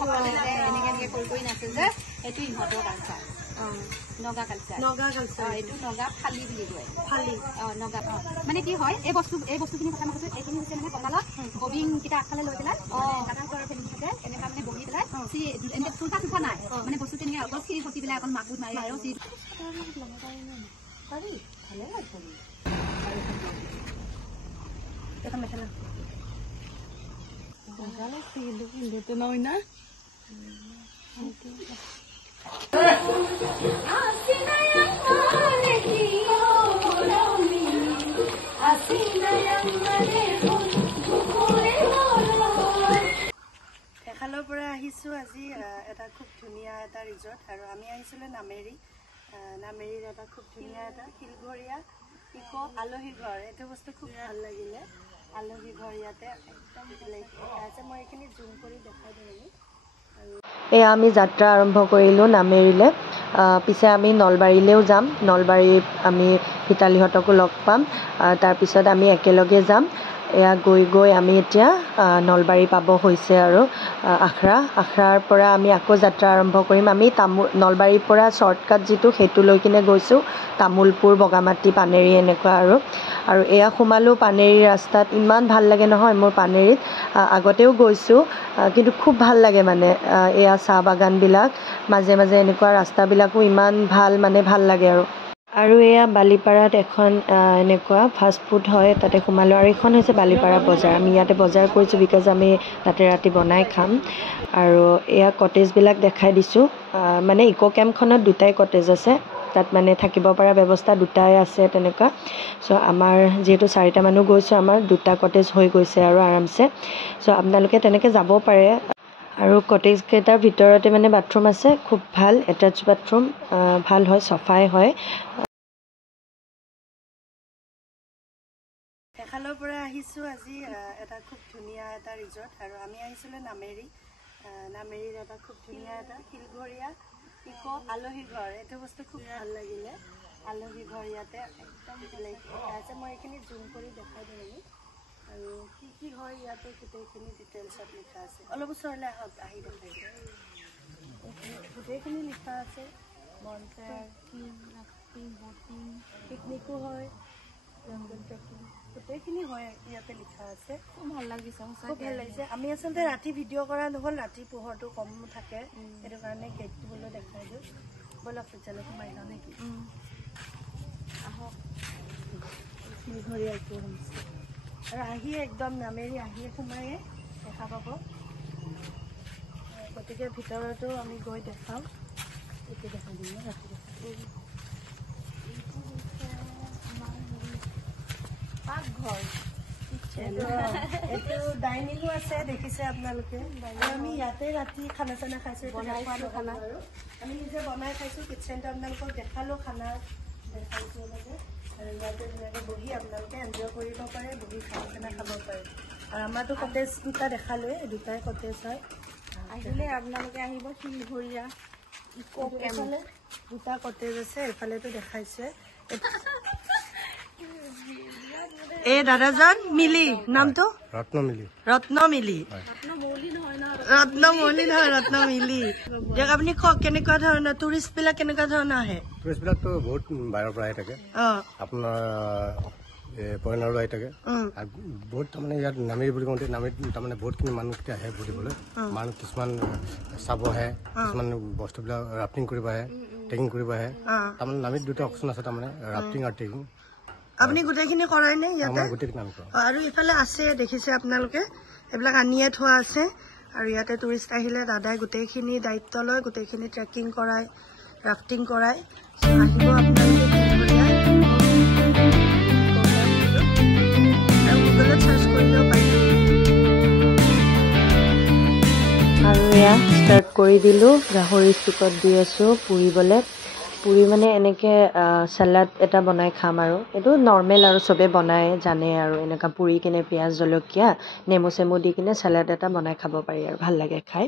সকলে এনেকে কৰি নাচে যে এইটো ইহঁতৰ কালচাৰ নগা কালচাৰ এইটো নগা ফালি বুলি কয় ফালি নগা মানে কি হয় এই বস্তুখিনি কথা কৈছো এইখিনি হৈছে মানে কঁকালত ববিং কেইটা আগফালে লৈ পেলাই কাটা কৰা ফেমিলি থাকে এনেকুৱা মানে বহি পেলাই এনেকে চুলটা নাই মানে বস্তু তেনেকে অকল চিৰি ফটি পেলাই অকল মাকুত মাৰি আৰু চিৰি পাৰি ভালে লাগে এটা মেখেলা Gala sih itu nauina. এখালৰ পৰা আহিছো আজি এটা খুব ধুনীয়া এটা ৰিজৰ্ট আৰু আমি আহিছিলো নামেৰীৰ এটা খুব ধুনীয়া এটা শিলঘৰীয়া ইকো আলহী ঘৰ এইটো বস্তু খুব ভাল লাগিলে আলহী ঘৰ ইয়াতে একদম আছে মই এইখিনি জুম কৰি দেখাই দিম এয়া আমি যাত্ৰা আৰম্ভ কৰিলোঁ নামেৰীলৈ পিছে আমি নলবাৰীলৈও যাম নলবাৰীত আমি ভিতালীহঁতকো লগ পাম তাৰপিছত আমি একেলগে যাম এয়া গৈ আমি এতিয়া নলবাৰী পাব হৈছে আৰু আখৰাৰ পৰা আমি আকৌ যাত্ৰা আৰম্ভ কৰিম আমি নলবাৰীৰ পৰা শ্বৰ্টকাট যিটো সেইটো লৈ কিনে গৈছোঁ তামোলপুৰ বগামাটি পানেৰী এনেকুৱা আৰু এয়া সোমালোঁ পানেৰী ৰাস্তাত ইমান ভাল লাগে নহয় মোৰ পানেৰীত আগতেও গৈছোঁ কিন্তু খুব ভাল লাগে মানে এয়া চাহ বাগানবিলাক মাজে মাজে এনেকুৱা ৰাস্তাবিলাকো ইমান ভাল লাগে আৰু এয়া বালিপাৰাত এখন এনেকুৱা ফাষ্ট ফুড হয় তাতে সোমালোঁ আৰু এইখন হৈছে বালিপাৰা বজাৰ আমি ইয়াতে বজাৰ কৰিছোঁ বিকজ আমি তাতে ৰাতি বনাই খাম আৰু এয়া কটেজবিলাক দেখাই দিছোঁ মানে ইক' কেম্পখনত দুটাই কটেজ আছে তাত মানে থাকিব পৰা ব্যৱস্থা দুটাই আছে তেনেকুৱা চ' আমাৰ যিহেতু 4টা মানুহ গৈছোঁ আমাৰ 2টা কটেজ হৈ গৈছে আৰু আৰামছে চ' আপোনালোকে তেনেকৈ যাব পাৰে আৰু কটেজকেইটাৰ ভিতৰতে মানে বাথৰুম আছে খুব ভাল এটাচ বাথৰুম ভাল হয় চফাই হয় এখালৰ পৰা আহিছোঁ আজি এটা খুব ধুনীয়া এটা ৰিজৰ্ট আৰু আমি আহিছিলোঁ নামেৰীৰ এটা খুব ধুনীয়া এটা শিলঘৰীয়া ইকো আলহী ঘৰ এইটো বস্তু খুব ভাল লাগিলে আলহী ঘৰ ইয়াতে একদম আছে মই এইখিনি জুম কৰি দেখাই দিম আৰু কি হয় ইয়াতে গোটেইখিনি ডিটেইলছত লিখা আছে অলপ ওচৰলৈ আহক আহি দেখাই গোটেইখিনি লিখা আছে মনচেৰ বটিং পিকনিকো হয় জংগল ট্ৰেকিং গোটেইখিনি হয় ইয়াতে লিখা আছে খুব ভাল লাগিছে আমি আচলতে ৰাতি ভিডিঅ' কৰা নহ'ল ৰাতি পোহৰটো কম থাকে সেইটো কাৰণে গেটটো বোলো দেখাই দিওঁ ব'লক তেতিয়ালৈ সোমাই যাওঁ নেকি আহক শিলঘৰীয়া আৰু আহি একদম নামেৰী আহি সোমায়ে দেখা পাব গতিকে ভিতৰতো আমি গৈ দেখাওঁ এতিয়া দেখাই দিম ৰাতি পাকঘৰ এইটো ডাইনিঙো আছে দেখিছে আপোনালোকে আমি ইয়াতে ৰাতি খানা চানা খাইছোঁ খানা আমি নিজে বনাই খাইছোঁ কিটচেনটো আপোনালোকক দেখালোঁ খানা দেখাইছোঁ আৰু ইয়াতে ধুনীয়াকৈ বহি আপোনালোকে এনজয় কৰিব পাৰে বহি খানা চানা খাব পাৰে আৰু আমাৰতো কটেজ 2টা দেখালোৱে 2টাই কটেজ হয় আহিলে আপোনালোকে আহিব শিলঘৰীয়া ইকো কেম্পলৈ 2টা কটেজ আছে এইফালেতো দেখাইছে এই দাদাজন মিলি নামটো ৰত্নমিলি দিয়ক আপুনি কওক কেনেকুৱা ধৰণৰ টুৰিষ্টবিলাক কেনেকুৱা ধৰণৰ আহে টুৰিষ্টবিলাকতো বহুত বাহিৰৰ পৰা আহি থাকে আপোনাৰ ফৰেনাৰো আহি থাকে বহুত তাৰমানে ইয়াত নামেৰী বুলি কওঁতে নামেৰীত তাৰমানে বহুতখিনি মানুহ আহে ফুৰিবলৈ মানুহ কিছুমান চাব আহে কিছুমান বস্তুবিলাক ৰাফটিং কৰিব আহে ট্ৰেকিং কৰিব আহে তাৰমানে নামেৰীত 2টা অপশ্যন আছে তাৰমানে ৰাফটিং আৰু ট্ৰেকিং আপুনি গোটেইখিনি কৰাই নে ইয়াতে আৰু ইফালে আছে দেখিছে আপোনালোকে এইবিলাক আনিয়ে থোৱা আছে আৰু ইয়াতে টুৰিষ্ট আহিলে দাদাই গোটেইখিনি দায়িত্ব লয় গোটেইখিনি ট্ৰেকিং কৰায় ৰাফটিং কৰায় আহিব আপোনালোকে আৰু গুগলত চাৰ্চ কৰিলেও পাই আৰু এয়া ষ্টাৰ্ট কৰি দিলোঁ গাহৰি ষ্টিকত দি আছোঁ পুৰিবলৈ পুৰি মানে এনেকৈ চালাড এটা বনাই খাম আৰু এইটো নৰ্মেল আৰু চবেই বনাই জানে আৰু এনেকুৱা পুৰি কিনে পিঁয়াজ জলকীয়া নেমু চেমু দি কিনে চালাড এটা বনাই খাব পাৰি আৰু ভাল লাগে খাই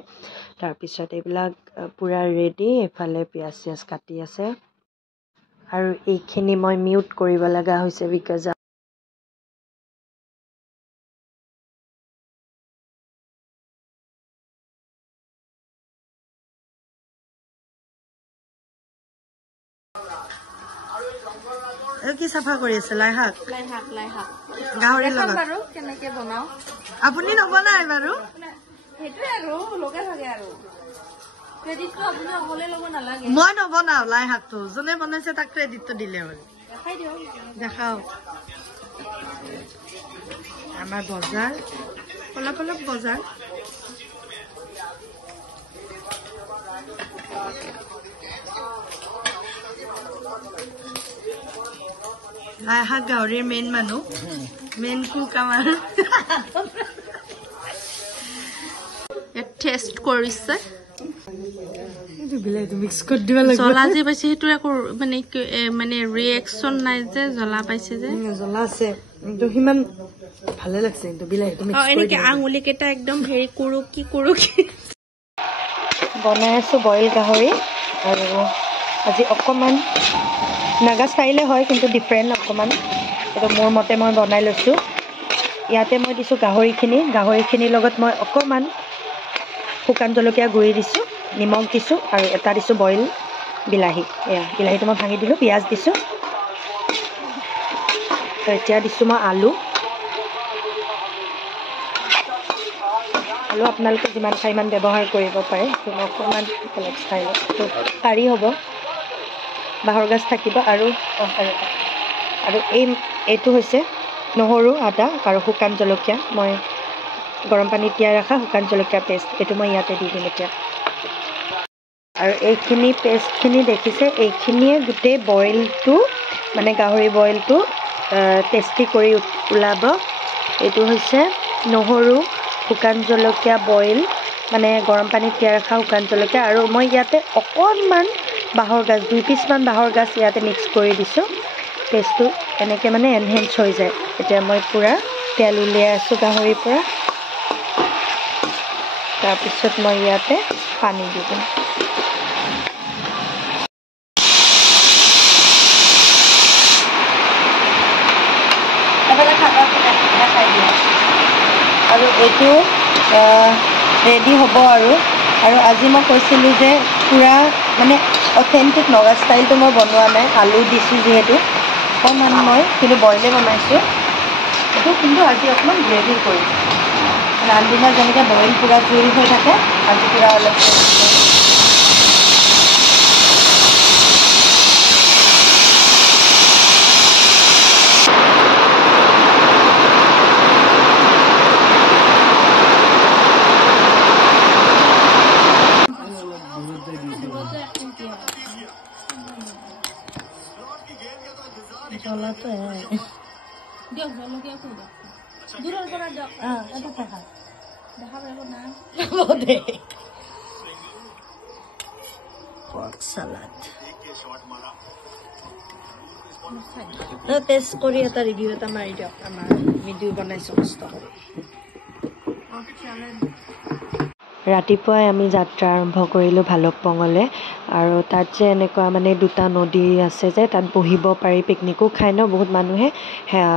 তাৰপিছত এইবিলাক পূৰা ৰেডি এইফালে পিঁয়াজ চিয়াজ কাটি আছে আৰু এইখিনি মই মিউট কৰিব লগা হৈছে বিকজ কি চাফা কৰি আছে লাই শাক গাহৰিৰ লগত বাৰু কেনেকে বনাও আপুনি নবনাই বাৰু হেতুৱে আৰু লগে থাকে আৰু ক্ৰেডিটটো আপুনি অকলে ল'ব নালাগে মই নবনাও লাই শাকটো যোনে বনাইছে তাক ক্ৰেডিটটো দিলে হ'ল দেখাই দিও দেখাও আমাৰ বজাৰ অলপ অলপ বজাৰ লাই শাক গাহৰিৰ মেইন মানুহ মেইন কুক আমাৰ টেষ্ট কৰিছে জ্বলা যে পাইছে সেইটো একো মানে ৰিয়েকশ্যন নাই যে জ্বলা পাইছে যে জ্বলা আছে কিন্তু সিমান ভালে লাগছে কিন্তু বিলাহীটো মিক্স কৰি এনেকে আঙুলি কেইটা একদম হেৰি কুৰুকি বনাই আছো বইল গাহৰি আৰু আজি অকমান নাগা ষ্টাইলে হয় কিন্তু ডিফাৰেণ্ট অকমান এইটো মোৰ মতে মই বনাই লৈছো ইয়াতে মই দিছো গাহৰিখিনিৰ লগত মই অকমান শুকান জলকীয়া গুড়ি দিছো নিমখ দিছো আৰু এটা দিছো বইল বিলাহী এয়া বিলাহীটো মই ভাঙি দিলো পিঁয়াজ দিছো এতিয়া দিছো মই আলু আপোনালোকে যিমান খাই ইমান ব্যৱহাৰ কৰিব পাৰে কিন্তু অকণমান বেলেগ ষ্টাইলত কাঢ়ি হ'ব বাঁহৰ গাজ থাকিব আৰু এইটো হৈছে নহৰু আদা আৰু শুকান জলকীয়া মই গৰম পানীত তিয়াই ৰখা শুকান জলকীয়া পেষ্ট এইটো মই ইয়াতে দি দিম এতিয়া আৰু এইখিনি পেষ্টখিনি দেখিছে এইখিনিয়ে গোটেই বইলটো মানে গাহৰি বইলটো টেষ্টি কৰি ওলাব এইটো হৈছে নহৰু শুকান জলকীয়া বইল মানে গৰম পানীত তিয়াই ৰখা শুকান জলকীয়া আৰু মই ইয়াতে অকণমান বাঁহৰ গাজ 2 পিচমান বাঁহৰ গাজ ইয়াতে মিক্স কৰি দিছোঁ টেষ্টটো এনেকৈ মানে এনহেঞ্চ হৈ যায় এতিয়া মই পূৰা তেল উলিয়াই আছোঁ গাহৰিৰ পৰা তাৰপিছত মই ইয়াতে পানী দি দিম আৰু এইটো ৰেডি হ'ব আৰু আজি মই কৈছিলোঁ যে পূৰা মানে অথেণ্টিক নগা ষ্টাইলটো মই বনোৱা নাই আলু দিছোঁ যিহেতু অকণমান মই কিন্তু বইলে বনাইছোঁ এইটো কিন্তু আজি অকণমান গ্ৰেভি কৰিম আনদিনা যেনেকৈ বইল পূৰা জুল হৈ থাকে আজি পূৰা অলপ টেষ্ট কৰি এটা ৰিভিউ এটা মাৰি দিয়ক আমাৰ ভিডিঅ' বনাইছোঁ কষ্ট কৰি ৰাতিপুৱাই আমি যাত্ৰা আৰম্ভ কৰিলোঁ ভালুকপুঙলৈ আৰু তাত যে এনেকুৱা মানে দুটা নদী আছে যে তাত বহিব পাৰি পিকনিকো খায় ন বহুত মানুহে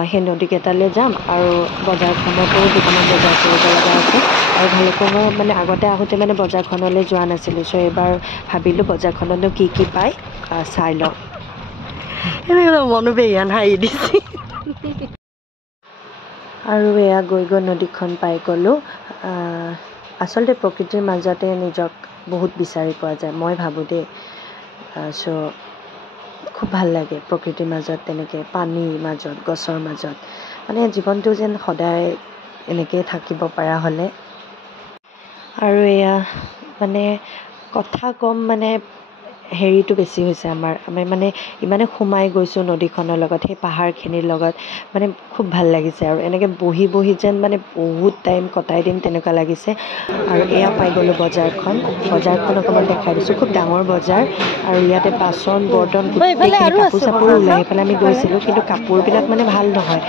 সেই নদীকেইটালৈ যাম আৰু বজাৰখনতো দুটামান বজাৰ কৰিব লগা আছে আৰু ভালুকপুঙৰ মানে আগতে আহোঁতে মানে বজাৰখনলৈ যোৱা নাছিলোঁ চ' এইবাৰ ভাবিলোঁ বজাৰখনতো কি কি পায় চাই লওঁ এনেকৈ মনো বেয়ান হাঁহি দিছে আৰু এয়া গৈ নদীখন পাই গ'লোঁ আচলতে প্ৰকৃতিৰ মাজতে নিজক বহুত বিচাৰি পোৱা যায় মই ভাবোঁ দেই চ' খুব ভাল লাগে প্ৰকৃতিৰ মাজত তেনেকৈ পানীৰ মাজত গছৰ মাজত মানে জীৱনটো যেন সদায় এনেকৈ থাকিব পৰা হ'লে আৰু এয়া মানে কথা কম মানে হেৰিটো বেছি হৈছে আমি মানে ইমানে সোমাই গৈছোঁ নদীখনৰ লগত সেই পাহাৰখিনিৰ লগত মানে খুব ভাল লাগিছে আৰু এনেকৈ বহি যেন মানে বহুত টাইম কটাই দিম তেনেকুৱা লাগিছে আৰু এয়া পাই গ'লোঁ বজাৰখন অকণমান দেখাই দিছোঁ খুব ডাঙৰ বজাৰ আৰু ইয়াতে বাচন বৰ্তন কাপোৰ চাপোৰ ওলাই সেইফালে আমি গৈছিলোঁ কিন্তু কাপোৰবিলাক মানে ভাল নহয়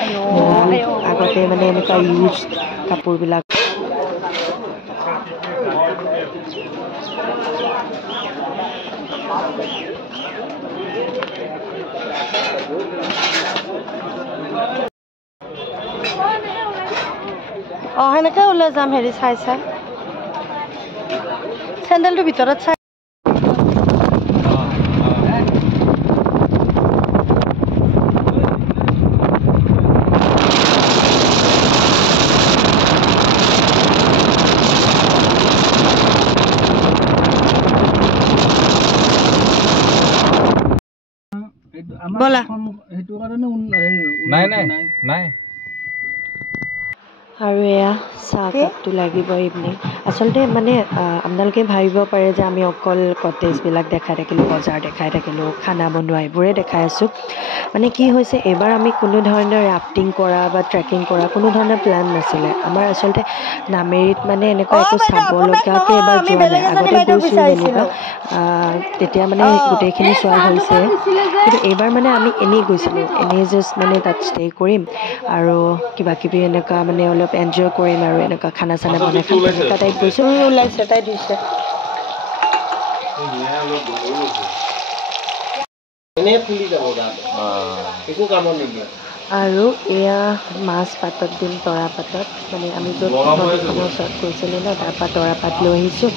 আগতে মানে এনেকুৱা ইউজ কাপোৰবিলাক সেনেকে ওলাই যাম হেৰি চাই চেণ্ডেলটো ভিতৰত চাই ব'লা নাই আৰু এয়া চাহকাপটো লাগিব ইভিনিং আচলতে মানে আপোনালোকে ভাবিব পাৰে যে আমি অকল কটেজবিলাক দেখাই থাকিলোঁ বজাৰ দেখাই থাকিলোঁ খানা বনোৱা এইবোৰে দেখাই আছোঁ মানে কি হৈছে এইবাৰ আমি কোনো ধৰণৰ ৰাফটিং কৰা বা ট্ৰেকিং কৰা কোনো ধৰণৰ প্লেন নাছিলে আমাৰ আচলতে নামেৰিত মানে এনেকুৱা একো চাব লগাকৈ এবাৰ যোৱা নাই আগতে গৈছোঁ যেনিবা তেতিয়া মানে গোটেইখিনি চোৱা হৈছে কিন্তু এইবাৰ মানে আমি এনেই গৈছিলোঁ এনেই জাষ্ট মানে তাত ষ্টে' কৰিম আৰু কিবাকিবি এনেকুৱা মানে অলপ এনজয় কৰিম আৰু এনেকুৱা খানা চানা বনাই খাম তেনেকুৱা টাইপ গৈছোঁ ওলাইছে তাই দিছে আৰু এয়া মাছ পাতত দিম তৰা পাতত মানে আমি য'ত নদীখনৰ ওচৰত গৈছিলোঁ ন তাৰপৰা তৰা পাত লৈ আহিছোঁ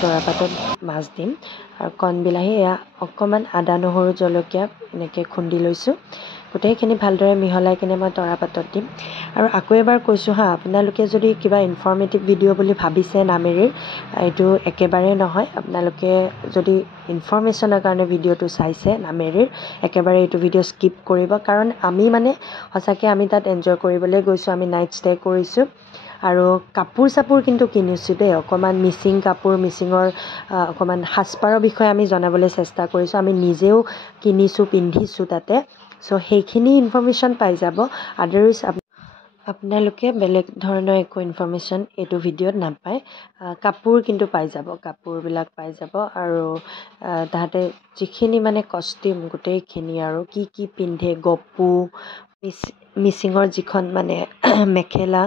তৰা পাতত মাছ দিম আৰু কণ বিলাহী এয়া অকণমান আদা নহৰু জলকীয়া এনেকৈ খুন্দি লৈছোঁ গোটেইখিনি ভালদৰে মিহলাই কিনে মই তৰা পাতত দিম আৰু আকৌ এবাৰ কৈছোঁ হা আপোনালোকে যদি কিবা ইনফৰ্মেটিভ ভিডিঅ' বুলি ভাবিছে নামেৰিৰ এইটো একেবাৰে নহয় আপোনালোকে যদি ইনফৰ্মেশ্যনৰ কাৰণে ভিডিঅ'টো চাইছে নামেৰিৰ একেবাৰে এইটো ভিডিঅ' স্কিপ কৰিব কাৰণ আমি মানে সঁচাকৈ আমি তাত এনজয় কৰিবলৈ গৈছোঁ আমি নাইট ষ্টে কৰিছোঁ আৰু কাপোৰ চাপোৰ কিন্তু কিনিছোঁ দেই অকণমান মিচিং কাপোৰ মিচিঙৰ অকণমান সাজপাৰৰ বিষয়ে আমি জনাবলৈ চেষ্টা কৰিছোঁ আমি নিজেও কিনিছোঁ পিন্ধিছোঁ তাতে চ' সেইখিনি ইনফৰ্মেশ্যন পাই যাব আদাৰ্ছ আপোনালোকে বেলেগ ধৰণৰ একো ইনফৰ্মেশ্যন এইটো ভিডিঅ'ত নাপায় কাপোৰ কিন্তু পাই যাব কাপোৰবিলাক পাই যাব আৰু তাহাঁতে যিখিনি মানে কষ্টিউম গোটেইখিনি আৰু কি পিন্ধে গপু মিচিঙৰ যিখন মানে মেখেলা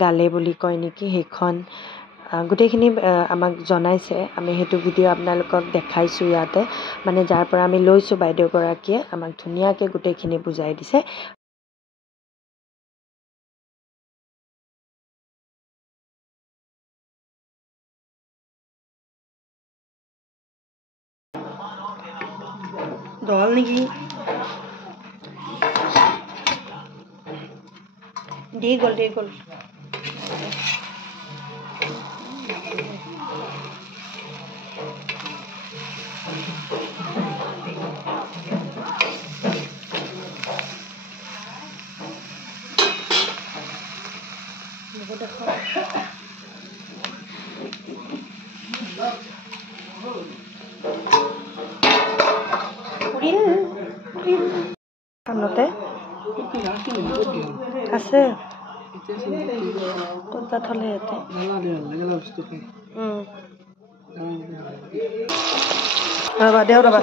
গালে বুলি কয় নেকি সেইখন গোটেইখিনি আমাক জনাইছে আমি সেইটো ভিডিঅ' আপোনালোকক দেখাইছোঁ ইয়াতে মানে যাৰ পৰা আমি লৈছোঁ বাইদেউগৰাকীয়ে আমাক ধুনীয়াকৈ গোটেইখিনি বুজাই দিছে দল নেকি দি গ'ল কাণতে আছে ক'ত থলে ইয়াতে ৰবা দেও ৰবা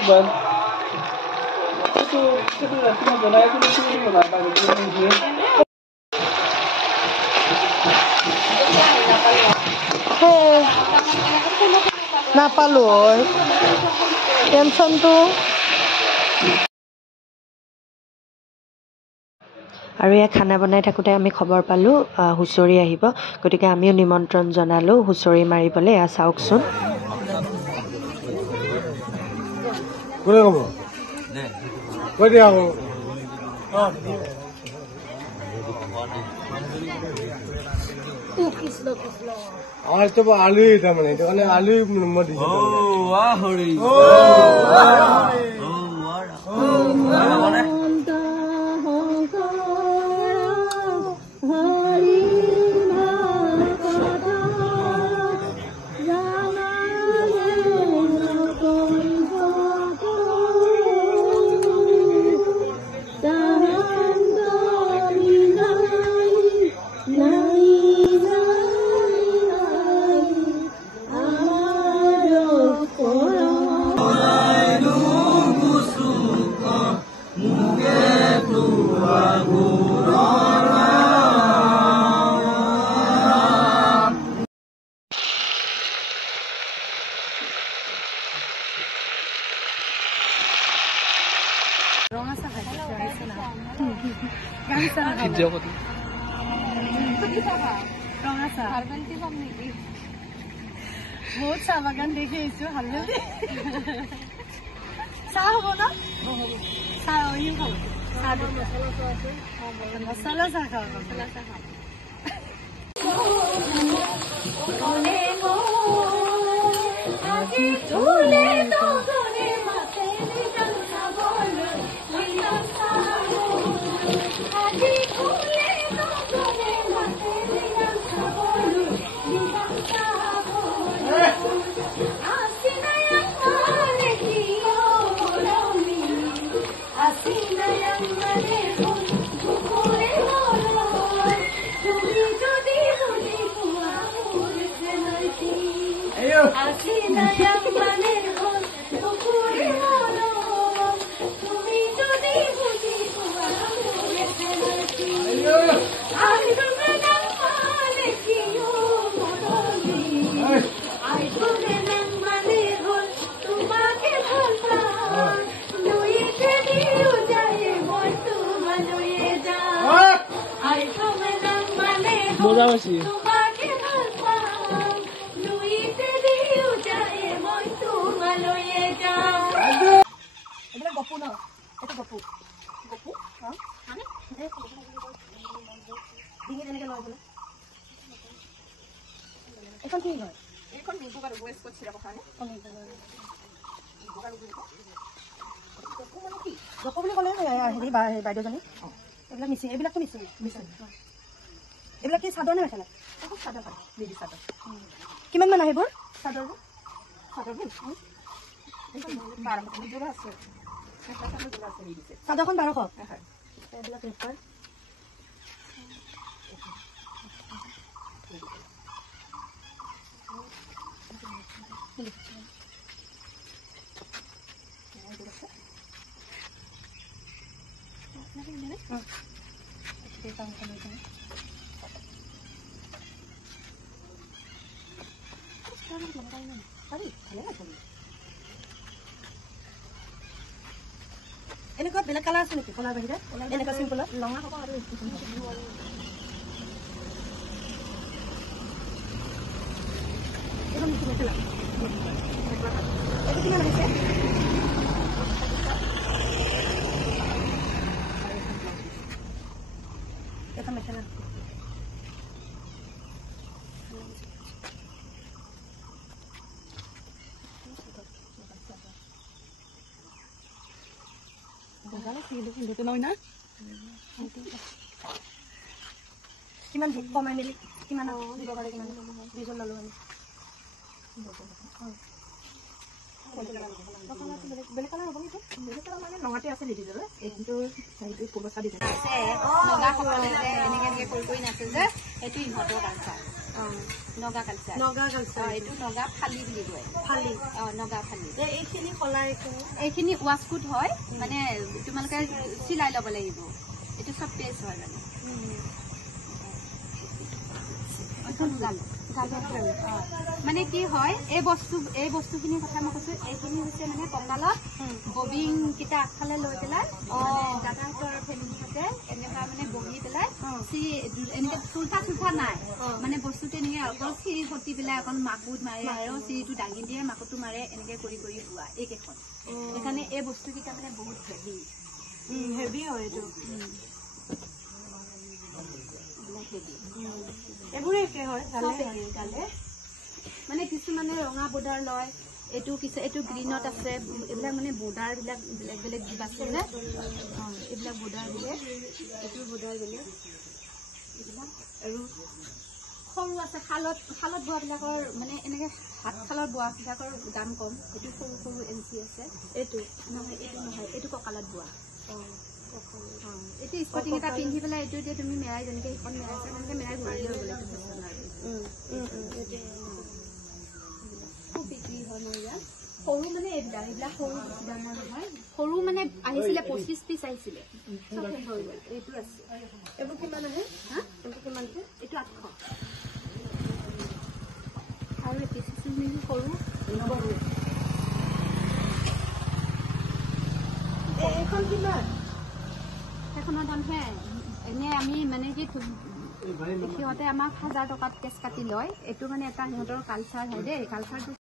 নাপালো হয় টেনশ্যনটো আৰু এয়া খানা বনাই থাকোঁতে আমি খবৰ পালোঁ হুঁচৰি আহিব গতিকে আমিও নিমন্ত্ৰণ জনালোঁ হুঁচৰি মাৰিবলৈ এয়া চাওকচোন আলুই তাৰমানে সেইটো কাৰণে আলুই মই দিছোঁ বহুত চাহ বাগান দেখি আহিছো ভাল চাহ হব ন চাহ খাব মছলা চাহ খাব মছলা চাহ খাব গপ বুলি ক'লে হেৰি বাইদেউজনী এইবিলাক মিচিং এইবিলাকতো মিচিং এইবিলাক কি চাদৰ নে মেখেলা চাদৰ চাদৰ কিমান মান আহিব চাদৰবোৰ চাদৰখন 1200 এইবিলাক ৰেফাৰ এনেকুৱা বেলেগ কালাৰ আছে নেকি কলাৰ বাহিৰে এনেকুৱা চিম্পলত ৰঙা হ'ব আৰু এইখন মেখেলা এইটো কিমান আহিছে এইখন মেখেলা কিমান কমাই মেলি কিমান দিব পাৰে কিমান দুজন ললো আমি বেলেগ কালাৰ হ'ব নেকি বেলেগ কালাৰ মানে ৰঙাতে আছে নিদি দিলে এইটো চাইটো পলচা দি থাকে নগাসকলে যে এনেকৈ কৰি নাছিল যে এইটো ইহঁতৰ কালচাৰ নগা কালচাৰ এইটো নগা ফালি বুলি কয় ফালি নগা ফালি এইখিনি কলাই এইখিনি ৱাছকুট হয় মানে তোমালোকে চিলাই ল'ব লাগিব এইটো চব পেজ হয় মানে কি হয় এই বস্তুখিনিৰ কথা মই কৈছো এইখিনি হৈছে মানে কঁকালত ববিং কেইটা আগফালে লৈ পেলাই দাদাহঁতৰ ফেমিলি থাকে এনেকুৱা মানে বহি পেলাই এনেকে চুলটা নাই মানে বস্তুটো এনেকে অকল চিৰি ঘটি পেলাই অকল মাকুত মাৰে আৰু চিৰিটো দাঙি দিয়ে মাকুটো মাৰে এনেকে কৰি বোৱা এইকেইখন সেইকাৰণে এই বস্তুকেইটা মানে বহুত হেভি হয় এইটো এইবোৰে একে হয় মানে কিছুমানে ৰঙা বৰ্ডাৰ লয় এইটো গ্ৰীণত আছে এইবিলাক মানে বৰ্ডাৰবিলাক বেলেগ বেলেগ আছে যে এইবিলাক বৰ্ডাৰ বেলেগ এইটো বৰ্ডাৰ বেলেগ এইবিলাক আৰু সৰু আছে শালত বোৱাবিলাকৰ মানে এনেকৈ হাত শালত বোৱাবিলাকৰ দাম কম এইটো সৰু এঞ্চি আছে এইটো নহয় এইটো কঁকালত বোৱা এইটো স্পৰ্টিং এটা পিন্ধি পেলাই এইটো এতিয়া তুমি মেৰাই যেনেকৈ সেইখন মেৰাইছা তেনেকৈ মেৰাই ঘূৰাই লৈ গ'লে খুব বিক্ৰী হয় মোৰ ইয়াত সৰু মানে এইবিলাক সৰু ডাঙৰ নহয় সৰু মানে আহিছিলে 25 পিচ আহিছিলে এইটো আছে এইবোৰ কিমান আহে এইবোৰ কিমান আছে এইটো 800 আৰু পিচ সৰু এইখন কিমান সেইখনৰ দাম হে এনে আমি মানে কি সিহঁতে আমাক 1000 টকাত কেছ কাটি লয় এইটো মানে এটা সিহঁতৰ কালচাৰ হয় দেই কালচাৰটো